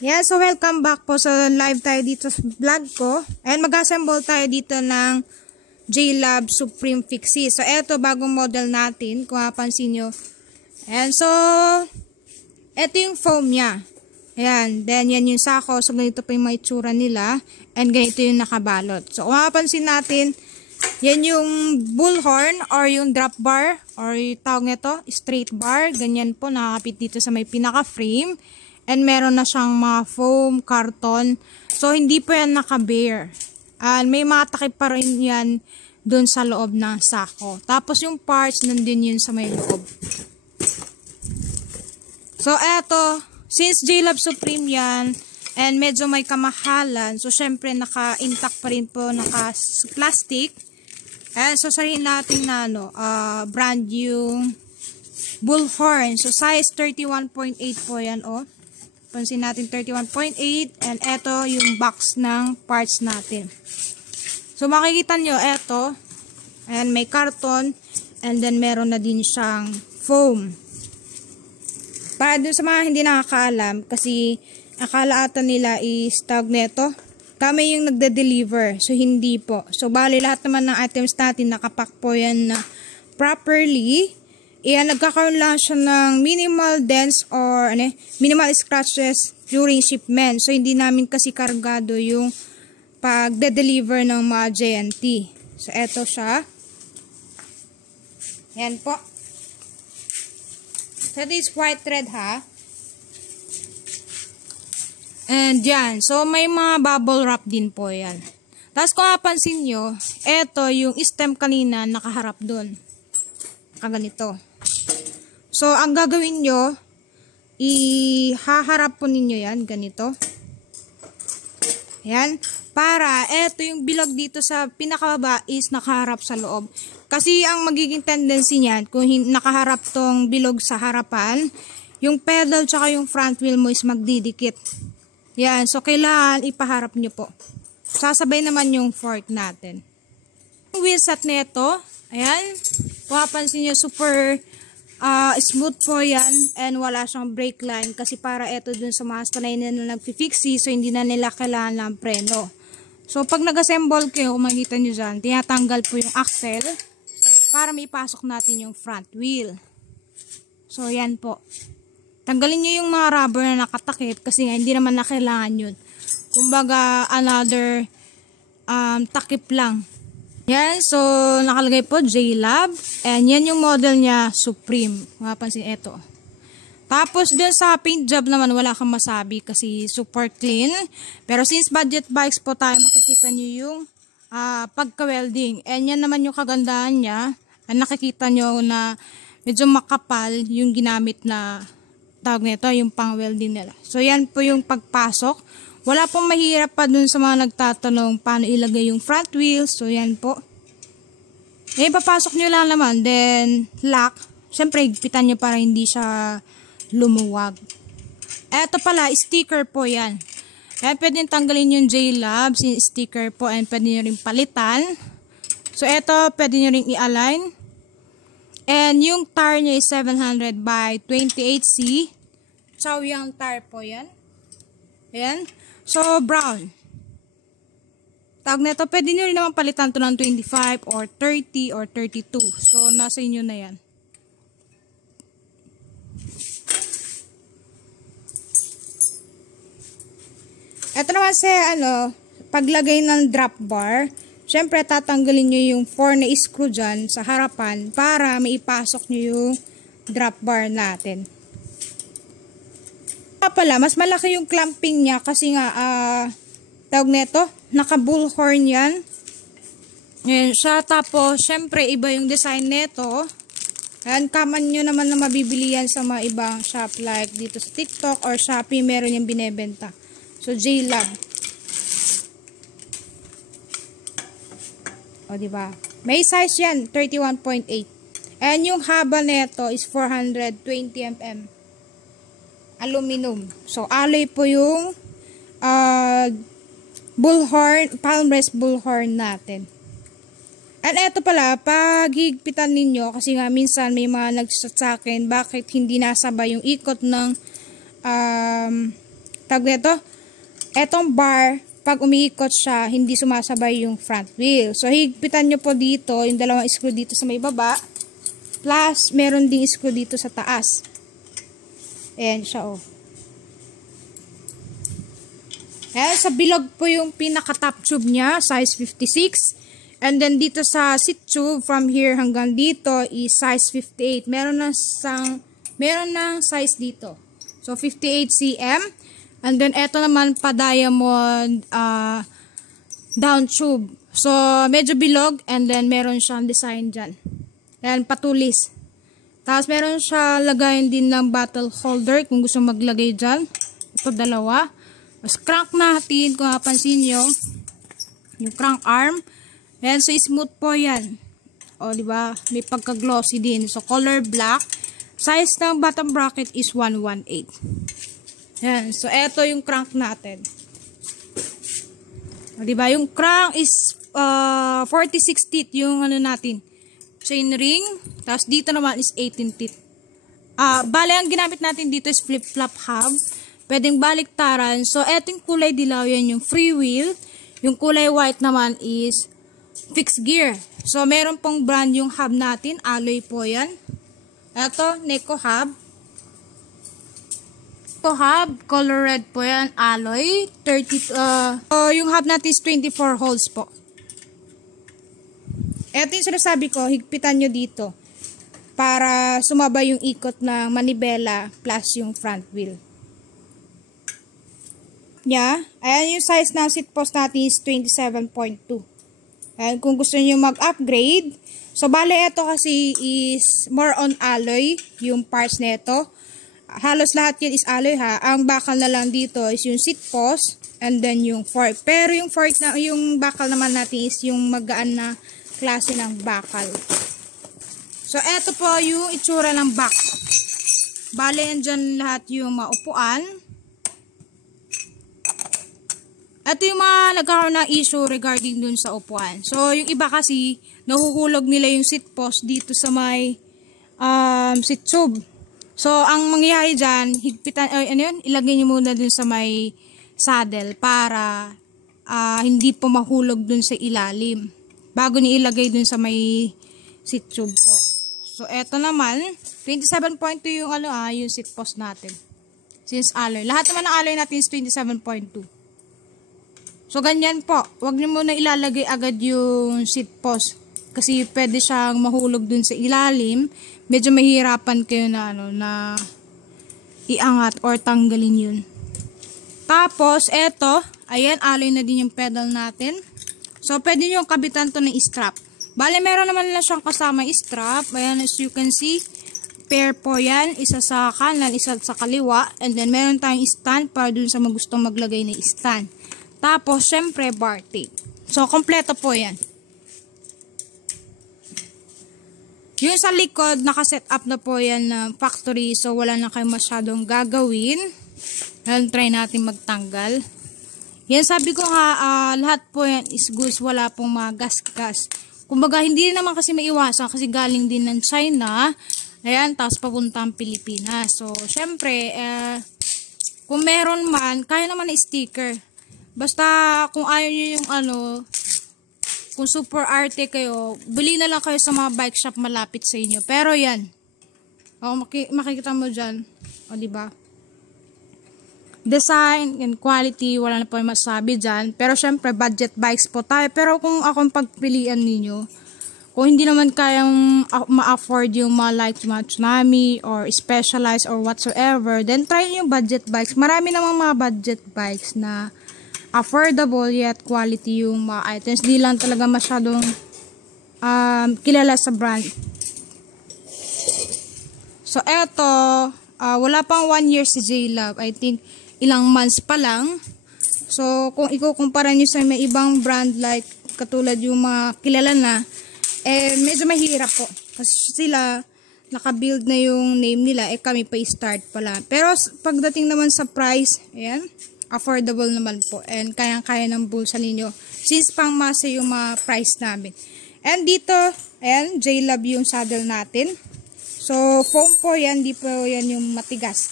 Yeah, so welcome back po. So live tayo dito sa vlog ko. And mag-assemble tayo dito ng J-Lab Supreme Fixie. So eto bagong model natin, kung mapansin nyo. And so, eto yung foam niya. Ayan, then yan yung sako. So ganito pa yung may tsura nila. And ganito yung nakabalot. So kung mapansin natin, yan yung bullhorn or yung drop bar or yung tawag nito, straight bar. Ganyan po, nakakapit dito sa may pinaka-frame. And meron na siyang mga foam, karton. So, hindi po yan naka-bare. And may mga takip pa rin yan dun sa loob ng sako. Tapos yung parts, nandun yun sa may loob. So, eto. Since J-Lab Supreme yan, and medyo may kamahalan, so, syempre, naka-intact pa rin po, naka-plastic. And so, sabihin natin na, brand yung bullhorn. So, size 31.8 po yan, Pansin natin 31.8 and eto yung box ng parts natin. So makikita nyo eto and may karton and then meron na din siyang foam. Para dun sa mga hindi nakakaalam kasi akala ata nila is tawag neto, kami yung nagde-deliver. So hindi po. So bali lahat naman ng items natin nakapack po yan na properly. Iyan, nagkakaroon lang siya ng minimal dents or minimal scratches during shipment. So, hindi namin kasi kargado yung pag-deliver ng mga JNT. So, eto siya. Ayan po. So, this white thread ha. And yan. So, may mga bubble wrap din po yan. Tapos, kung napansin nyo, eto yung stem kanina nakaharap dun. Kaganito. So, ang gagawin nyo, ihaharap po ninyo yan, ganito. Yan. Para, eto yung bilog dito sa pinakababa is nakaharap sa loob. Kasi ang magiging tendency niyan, kung nakaharap tong bilog sa harapan, yung pedal tsaka yung front wheel mo is magdidikit. Yan. So, kailangan ipaharap nyo po. Sasabay naman yung fork natin. Yung wheel set nito, ayan. Kung mapansin nyo, super smooth po yan and wala siyang brake line kasi para ito dun sa mga sanay na nagfi-fixie so hindi na nila kailangan ng preno. So pag nag-assemble kayo, kung makikita nyo dyan, tinatanggal po yung axle para maipasok natin yung front wheel. So yan po. Tanggalin nyo yung mga rubber na nakatakip kasi nga hindi naman na kailangan yun. Kumbaga another takip lang. Yan, so nakalagay po J-Lab and yan yung model niya Supreme. Mapapansin ito. Tapos dun sa paint job naman wala kang masabi kasi super clean. Pero since budget bikes po tayo, makikita nyo yung pagka-welding. And yan naman yung kagandahan niya. And nakikita nyo na medyo makapal yung ginamit na tawag nito, yung pang-welding nila. So yan po yung pagpasok. Wala pong mahirap pa dun sa mga nagtatanong paano ilagay yung front wheel. So, yan po. Papasok nyo lang naman. Then, lock. Siyempre, higpitan nyo para hindi siya lumuwag. Eto pala, sticker po yan. Kaya pwede tanggalin yung J-Lab, sticker po, and pwede nyo rin palitan. So, eto, pwede nyo rin i-align. And yung tire nyo is 700 by 28C. So, yung tire po yan. Ayan. So, brown. Tawag na ito, pwede nyo rin naman palitan to ng 25 or 30 or 32. So, nasa inyo na yan. Ito naman sa, paglagay ng drop bar. Siyempre, tatanggalin nyo yung 4 na screw dyan sa harapan para maipasok nyo yung drop bar natin. Pala, mas malaki yung clamping niya kasi nga, tawag neto, naka-bullhorn yan. Ayan siya. Tapos, syempre, iba yung design neto. Ayan, common nyo naman na mabibili yan sa mga ibang shop like dito sa TikTok or Shopee, meron yung binebenta. So, J-Lab. O, diba? May size yan, 31.8. And yung haba neto is 420 mm. Aluminum. So, alloy po yung bullhorn, palm rest bullhorn natin. And eto pala, pag higpitan ninyo, kasi nga minsan may mga nagsasat sa akin, bakit hindi nasabay yung ikot ng tawag ito, etong bar, pag umiikot siya, hindi sumasabay yung front wheel. So, higpitan nyo po dito, yung dalawang screw dito sa may baba, plus, meron ding screw dito sa taas. Ayan siya, oh. Ayan, sa bilog po yung pinaka-top tube niya, size 56. And then, dito sa seat tube, from here hanggang dito, is size 58. Meron ng size dito. So, 58 cm. And then, eto naman pa diamond down tube. So, medyo bilog. And then, meron siyang design dyan. Ayan, patulis. Tapos, meron siya lagayin din ng bottle holder kung gusto maglagay dyan. Ito, dalawa. Mas crank natin, kung napansin nyo. Yung crank arm. Ayan, so smooth po yan. O, diba? May pagka-glossy din. So, color black. Size ng bottom bracket is 118. Yan. So, eto yung crank natin. O, diba? Yung crank is 46 teeth yung ano natin. Chain ring. Tapos, dito naman is 18 teeth. Bale, ang ginamit natin dito is flip-flop hub. Pwedeng baliktaran. So, eto yung kulay dilaw. Yan yung free wheel. Yung kulay white naman is fixed gear. So, meron pong brand yung hub natin. Alloy po yan. Eto, Neko hub. Color red po yan, alloy. 30, yung hub natin is 24 holes po. Ito yung sinasabi ko, higpitan nyo dito. Para sumabay yung ikot ng manibela plus yung front wheel. Yeah. Ayan yung size ng seat post natin is 27.2. Ayan, kung gusto nyo mag-upgrade. So, bale, ito kasi is more on alloy, yung parts nito. Halos lahat yan is alloy ha. Ang bakal na lang dito is yung seat post and then yung fork. Pero yung fork na, yung bakal naman natin is yung magaan na klase ng bakal. So, eto po yung itsura ng back. Bale, andyan lahat yung maupuan. Ito yung mga nagkaroon ng issue regarding dun sa upuan. So, yung iba kasi, nahuhulog nila yung seat post dito sa may seat tube. So, ang mangyayari dyan, higpitan, ilagay nyo muna dun sa may saddle para hindi po mahulog dun sa ilalim. Bago nyo ilagay dun sa may seat tube po. So, eto naman, 27.2 yung, yung seat post natin. Since alloy. Lahat naman ng alloy natin is 27.2. So, ganyan po. Huwag nyo muna ilalagay agad yung seat post. Kasi pwede siyang mahulog dun sa ilalim. Medyo mahirapan kayo na, na iangat or tanggalin yun. Tapos, eto. Ayan, alloy na din yung pedal natin. So, pwede nyo kabitan to ng strap. Bale, meron naman na siyang kasama strap. Ayan, as you can see, pair po yan. Isa sa kanan, isa sa kaliwa. And then, meron tayong stand para dun sa magustong maglagay ng stand. Tapos, syempre, bar tape. So, kompleto po yan. Yung sa likod, nakaset up na po yan ng factory. So, wala na kayong masyadong gagawin. Ayan, try natin magtanggal. Yan, sabi ko nga, lahat po yan is goods. Wala pong mga gas-gas. Kumbaga, hindi naman kasi maiwasan kasi galing din ng China. Ayan, tapos papuntang Pilipinas. So, syempre, kung meron man, kaya naman na sticker. Basta, kung ayaw nyo yung kung super arte kayo, bili na lang kayo sa mga bike shop malapit sa inyo. Pero yan. Makikita mo dyan. O, diba? Design and quality, wala na po yung masabi dyan. Pero syempre, budget bikes po tayo. Pero kung akong pagpilian ninyo, kung hindi naman kayang ma-afford yung mga like mga Tsunami or Specialized or whatsoever, then try yung budget bikes. Marami namang mga budget bikes na affordable yet quality yung mga items. Di lang talaga masyadong kilala sa brand. So, eto, wala pang 1 year si J-Love. I think, ilang months pa lang. So, kung ikukumpara nyo sa may ibang brand like katulad yung mga kilala na, medyo mahirap po. Kasi sila, naka-build na yung name nila, kami pa i-start pala. Pero, pagdating naman sa price, ayan, affordable naman po. And kayang-kaya ng bulsa ninyo. Since pang masa yung mga price namin. And dito, ayan, J-Love yung saddle natin. So, foam po yan. Di po yan yung matigas.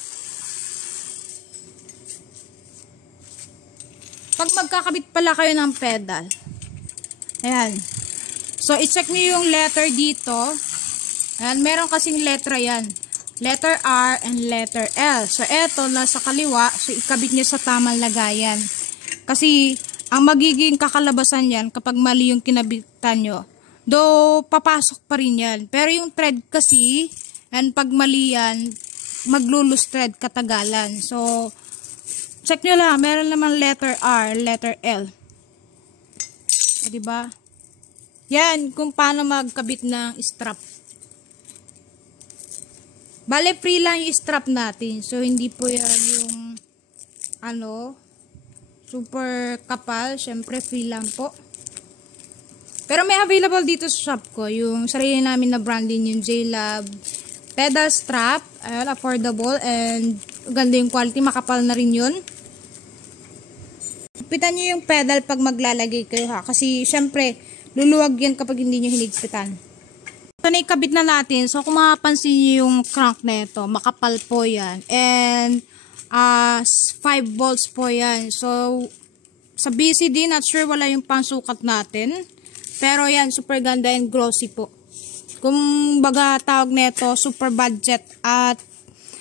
pag magkakabit pala kayo ng pedal, ayan. So, i-check nyo yung letter dito. Ayan, meron kasing letra yan. Letter R and letter L. So, eto, nasa kaliwa. So, ikabit nyo sa tamang lagayan. Kasi, ang magiging kakalabasan yan kapag mali yung kinabitan nyo. Though, papasok pa rin yan. Pero yung thread kasi, and pag mali yan, maglulus thread katagalan. So, check nyo lang. Meron naman letter R, letter L. O, diba? Yan, kung paano magkabit ng strap. Bale, free lang yung strap natin. So, hindi po yan yung, super kapal. Siyempre, free lang po. Pero may available dito sa shop ko. Yung sarili namin na brand din, yung J-Lab pedal strap. Ayan, affordable. And ganda yung quality. Makapal na rin yun. Higpitan nyo yung pedal pag maglalagay kayo ha. Kasi syempre, luluwag yan kapag hindi nyo hinigpitan. So, naikabit na natin. So, kung makapansin nyo yung crank na ito, makapal po yan. And 5 volts po yan. So, sa BCD, not sure wala yung pangsukat natin. Pero yan, super ganda and glossy po. Kung baga tawag nito, super budget at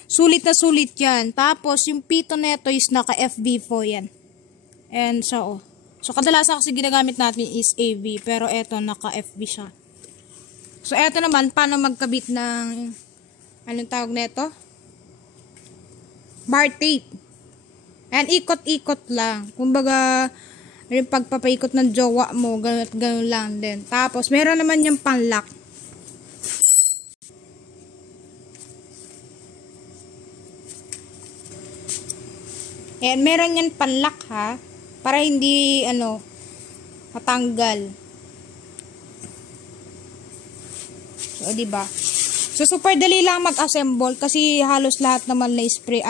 sulit na sulit yan. Tapos, yung pito nito is naka-FB po yan. And so kadalasan kasi ginagamit natin is AV. Pero eto, naka-FB siya. So, eto naman, paano magkabit ng, anong tawag nito? Bar tape. And ikot-ikot lang. Kumbaga, yung pagpapaikot ng jowa mo, gano'n at gano'n lang din. Tapos, meron naman yung panlock. Ayan, meron yan panlock ha. Para hindi, matanggal. So, diba? So, super dali lang mag-assemble kasi halos lahat naman na spray,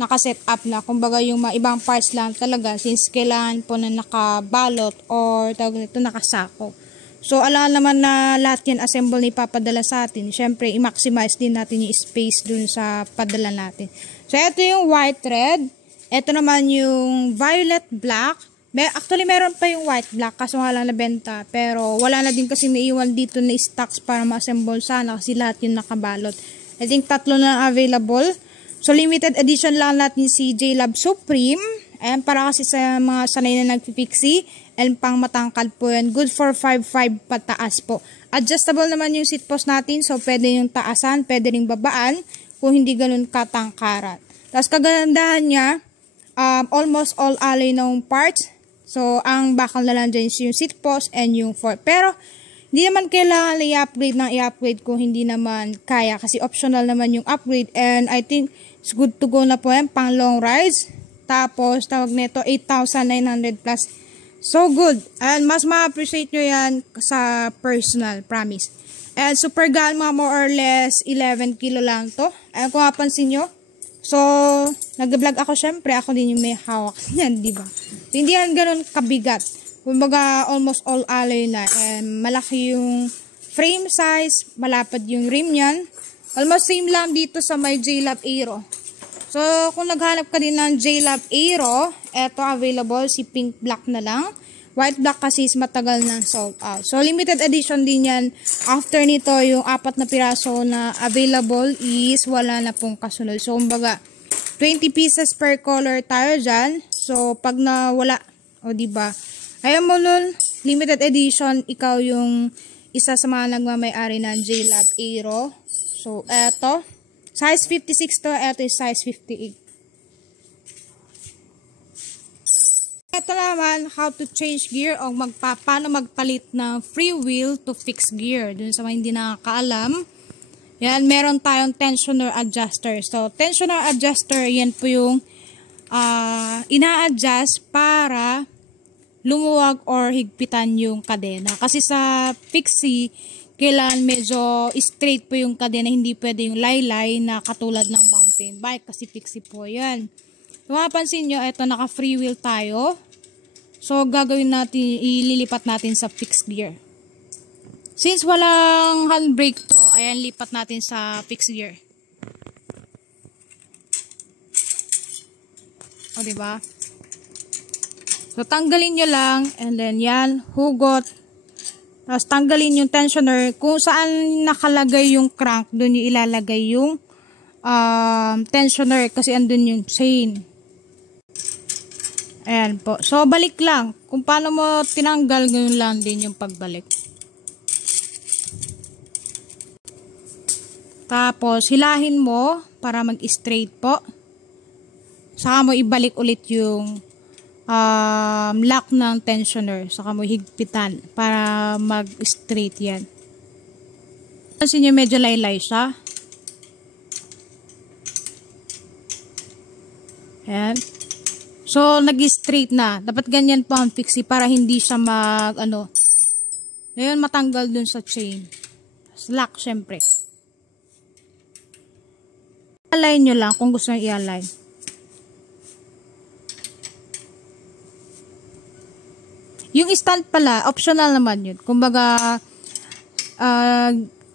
naka-set up na. Kumbaga yung mga ibang parts lang talaga since kailangan po na nakabalot or nakasako. So, alam naman na lahat yan assemble na ipapadala sa atin. Siyempre, i-maximize din natin yung space dun sa padala natin. So, ito yung white red. Ito naman yung violet black. Actually, meron pa yung white black kaso wala na benta. Pero, wala na din kasi naiwan dito na stocks para ma-assemble sana kasi lahat yung nakabalot. I think 3 na available. So, limited edition lang natin si J-Lab Supreme. Ayan, para kasi sa mga sanay na nagpipixie. And pang matangkad po yan. Good for 5'5" pataas po. Adjustable naman yung seat post natin. So, pwede yung taasan, pwede ring babaan. Kung hindi ganun katangkaran. Tapos, kagandahan niya, almost all alloy ng parts. So, ang bakal na lang dyan is yung seat post and yung fork. Pero, hindi naman kailangan i-upgrade kung hindi naman kaya. Kasi optional naman yung upgrade. And I think it's good to go na po yan pang long rides. Tapos, tawag nito 8,900 plus. So good. And mas ma-appreciate nyo yan sa personal, promise. And super gaan, mga more or less 11 kilo lang to. And kung mapansin nyo, so, nag-vlog ako syempre. Ako din yung may hawak yan, di ba? So, hindi yan ganun kabigat. Kumbaga, almost all alloy na. And malaki yung frame size. Malapad yung rim yan. Almost same lang dito sa may J-Lab Aero. So, kung naghanap ka din ng J-Lab Aero, eto available, si pink black na lang. White black kasi is matagal na sold out. So, limited edition din yan. After nito, yung 4 na piraso na available is wala na pong kasunod. So, kumbaga, 20 pieces per color tayo dyan. So, pag nawala, o diba, ayaw mo nun, limited edition, ikaw yung isa sa mga nagmamay-ari ng J-Lab Aero. So, eto. Size 56 to, eto is size 58. Ito naman, how to change gear o paano magpalit ng free wheel to fixed gear. Dun sa mga hindi nakakaalam. Yan, meron tayong tensioner adjuster. So, tensioner adjuster, yan po yung ina-adjust para lumuwag or higpitan yung kadena. Kasi sa fixie, kailangan medyo straight po yung kadena. Hindi pwede yung laylay na katulad ng mountain bike kasi fixie po yan. Kung mapansin nyo, ito naka free wheel tayo. So, gagawin natin, ililipat natin sa fixed gear. Since walang handbrake to, ayan, lipat natin sa fixed gear. O, diba? So, tanggalin nyo lang, and then yan, hugot. Tapos, tanggalin yung tensioner. Kung saan nakalagay yung crank, doon yung ilalagay yung tensioner kasi andun yung chain. Ayan po. So, balik lang. Kung paano mo tinanggal, ganun lang din yung pagbalik. Tapos, hilahin mo para mag-straight po. Saka mo ibalik ulit yung lock ng tensioner. Saka mo higpitan para mag-straight yan. Kasi nyo medyo laylay siya. Ayan. So, nag-straight na. Dapat ganyan po ang fixie para hindi siya ngayon, matanggal dun sa chain. Lock, syempre. I-align nyo lang kung gusto nyo i-align. Yung stand pala, optional naman yun. Kumbaga,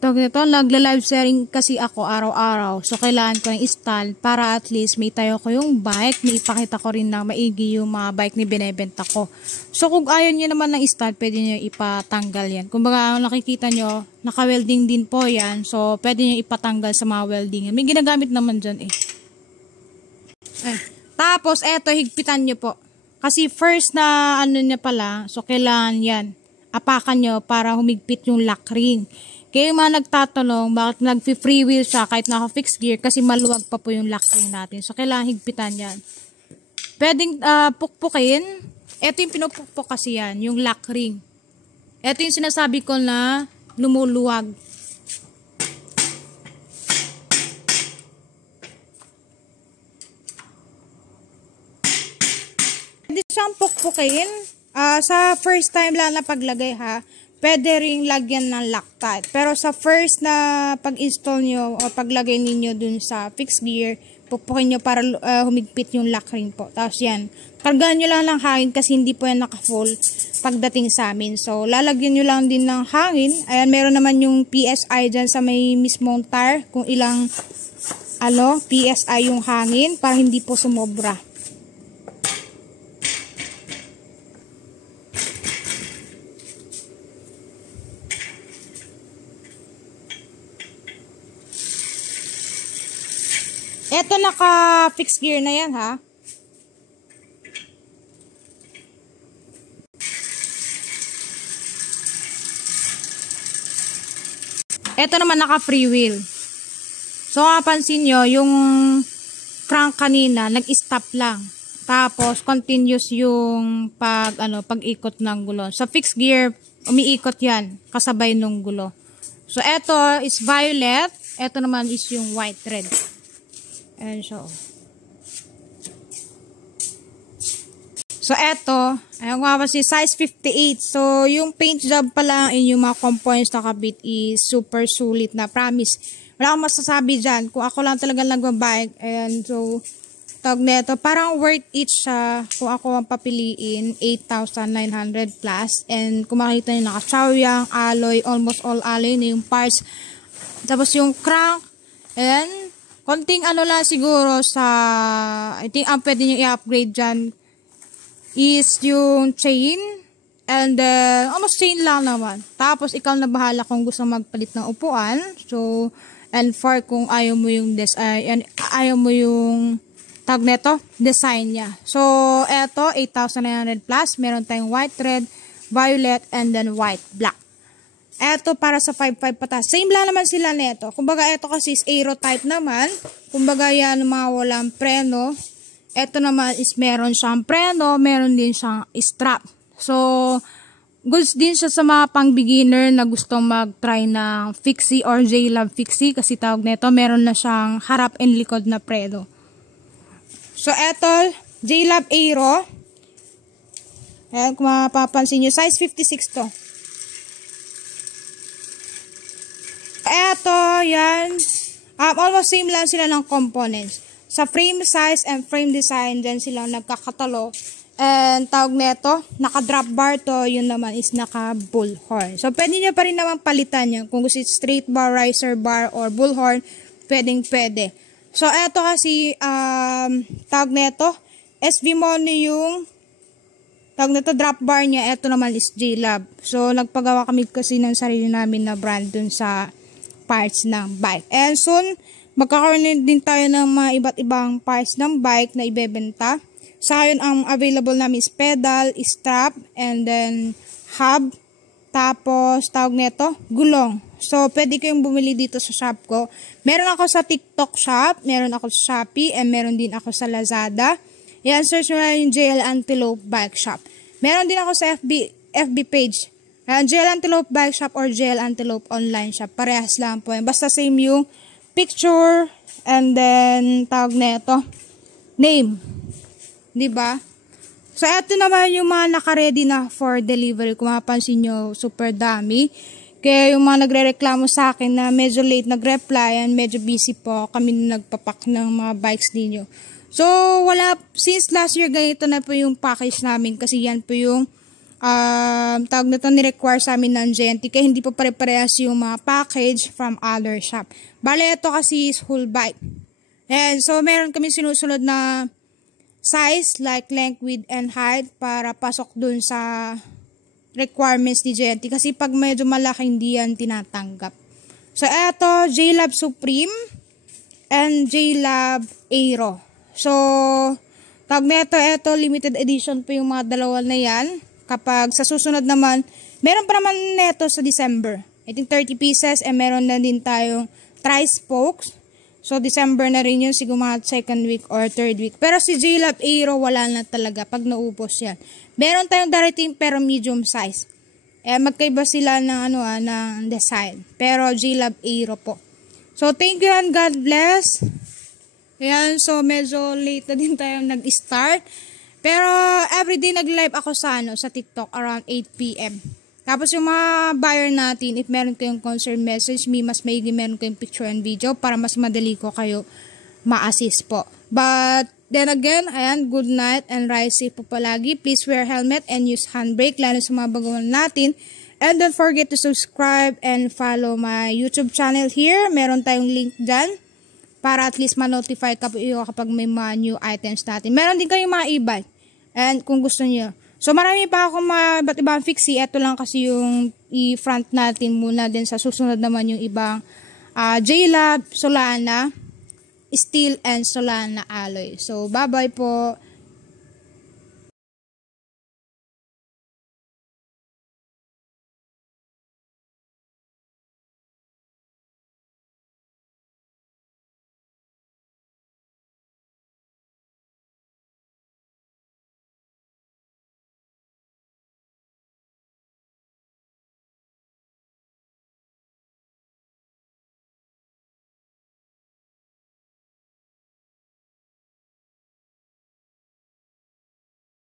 nagla-live sharing kasi ako araw-araw. So, kailangan ko ng stand para at least may tayo ko yung bike. May ipakita ko rin na maigi yung mga bike ni binebenta ko. So, kung ayaw nyo naman ng stand, pwede nyo ipatanggal yan. Kumbaga, nakikita nyo, naka-welding din po yan. So, pwede nyo ipatanggal sa mga welding. May ginagamit naman dyan eh. Tapos, eto, higpitan nyo po. Kasi first na niya pala, so kailangan yan. Apakan nyo para humigpit yung lock ring. Kaya yung mga nagtatanong, bakit nag-free wheel siya kahit naka-fixed gear kasi maluwag pa po yung lock ring natin. So, kailangan higpitan yan. Pwedeng pukpukin. Ito yung pinupukpok kasi yan, yung lock ring. Ito yung sinasabi ko na lumuluwag. Pwede siyang pukpukin. Sa first time lang na paglagay ha, pwede ring lagyan ng Loctite. Pero sa first na pag-install nyo o paglagay ninyo dun sa fixed gear, pupukin nyo para humigpit yung lock ring po. Tapos yan, kargaan nyo lang ng hangin kasi hindi po yan naka-full pagdating sa amin. So, lalagyan nyo lang din ng hangin. Ayan, meron naman yung PSI dyan sa may mismong tire. Kung ilang PSI yung hangin para hindi po sumobra. Eto naka-fixed gear na yan ha. Eto naman naka-free wheel. So mapansin nyo, yung crank kanina nag-stop lang. Tapos continuous yung pag-ikot ng gulo. Sa fixed gear, umiikot yan kasabay nung gulo. So eto is violet, eto naman is yung white red. Ayan siya. So, eto. Ayan nga ba si size 58. So, yung paint job pala in yung mga components na kabit is super sulit na. Promise. Wala akong masasabi dyan. Kung ako lang talaga nagbabike. Ayan. So, tawag neto. Parang worth it siya. Kung ako ang papiliin, 8,900 plus. And kung makita nyo, naka-Chaoyang, alloy, almost all alloy na yung parts. Tapos yung crank. Ayan. Konting lang siguro sa, I think ang pwede nyo i-upgrade dyan is yung chain. And then, almost chain lang naman. Tapos, ikaw na bahala kung gusto magpalit ng upuan. So, and for kung ayaw mo yung tag neto, design niya. So, eto, 8,900 plus. Meron tayong white, red, violet, and then white, black. Eto para sa 5.5 patas. Same lang naman sila neto. Kumbaga eto kasi is aero type naman. Kumbaga yan mga walang preno. Eto naman is meron siyang preno, meron din siyang strap. So, goods din siya sa mga pang beginner na gusto mag-try ng fixie or J-Lab fixie kasi tawag neto, meron na siyang harap and likod na preno. So, eto, J-Lab Aero. Ayan, kung mapapansin nyo, size 56 to. Eto, yan. Almost same lang sila ng components. Sa frame size and frame design, dyan sila nagkakatalo. And tawag neto, naka-drop bar to, yun naman is naka-bullhorn. So, pwede nyo pa rin naman palitan yan. Kung gusto straight bar, riser bar, or bullhorn, pwede. So, eto kasi, tawag neto, SV Mono yung tawag na to, drop bar niya, eto naman is J-Lab. So, nagpagawa kami kasi ng sarili namin na brand dun sa parts ng bike. And soon, magkakaroon din tayo ng mga iba't ibang parts ng bike na ibebenta. Sa ngayon, ang available namin is pedal, strap, and then hub. Tapos, tawag nito, gulong. So, pwede kayong bumili dito sa shop ko. Meron ako sa TikTok shop, meron ako sa Shopee, and meron din ako sa Lazada. Yan, search mo na yung JL Antelope Bike Shop. Meron din ako sa FB page. JL Antelope Bike Shop or JL Antelope Online Shop. Parehas lang po. Basta same yung picture, and then, tawag nito, name. Diba? So, eto naman yung mga naka-ready na for delivery. Kung mapansin nyo, super dami. Kaya yung mga nagre-reklamo sa akin na medyo late nag-reply and medyo busy po kami nagpapak ng mga bikes ninyo. So, since last year ganito na po yung package namin kasi yan po yung tawag na to ni-require sa amin ng JNT kaya hindi po pare-parehas yung mga package from other shop. Bale, ito kasi is whole bike. And so, meron kami sinusunod na size like length, width, and height para pasok dun sa requirements ni JNT kasi pag medyo malaki hindi yan tinatanggap. So eto, J-Lab Supreme and J-Lab Aero. So tag neto, eto limited edition po yung mga dalawa na yan. Kapag sa susunod naman, meron pa naman neto sa December. I think 30 pieces and meron na din tayong tri-spokes. So, December na rin yun, siguro mga second week or third week. Pero si J-Lab Aero, wala na talaga pag naubos yan. Meron tayong darating pero medium size. Magkaiba sila ng, ng design. Pero J-Lab Aero po. So, thank you and God bless. Ayan, so medyo late na din tayo nag-start. Pero, everyday nag-live ako sa TikTok around 8 p.m. Tapos yung mga buyer natin, if meron kayong concern message me, mas maigi meron kayong picture and video para mas madali ko kayo ma-assist po. But then again, ayan, good night and ride safe po palagi. Please wear helmet and use handbrake, lalo sa mga baguhan natin. And don't forget to subscribe and follow my YouTube channel here. Meron tayong link dyan para at least ma-notify ka po iyo kapag may mga new items natin. Meron din kayong mga e-bike. And kung gusto niyo. So, marami pa akong iba't ibang fixie. Ito lang kasi yung i-front natin muna. Then, sa susunod naman yung ibang J-Lab, Solana, Steel, and Solana alloy. So, bye-bye po.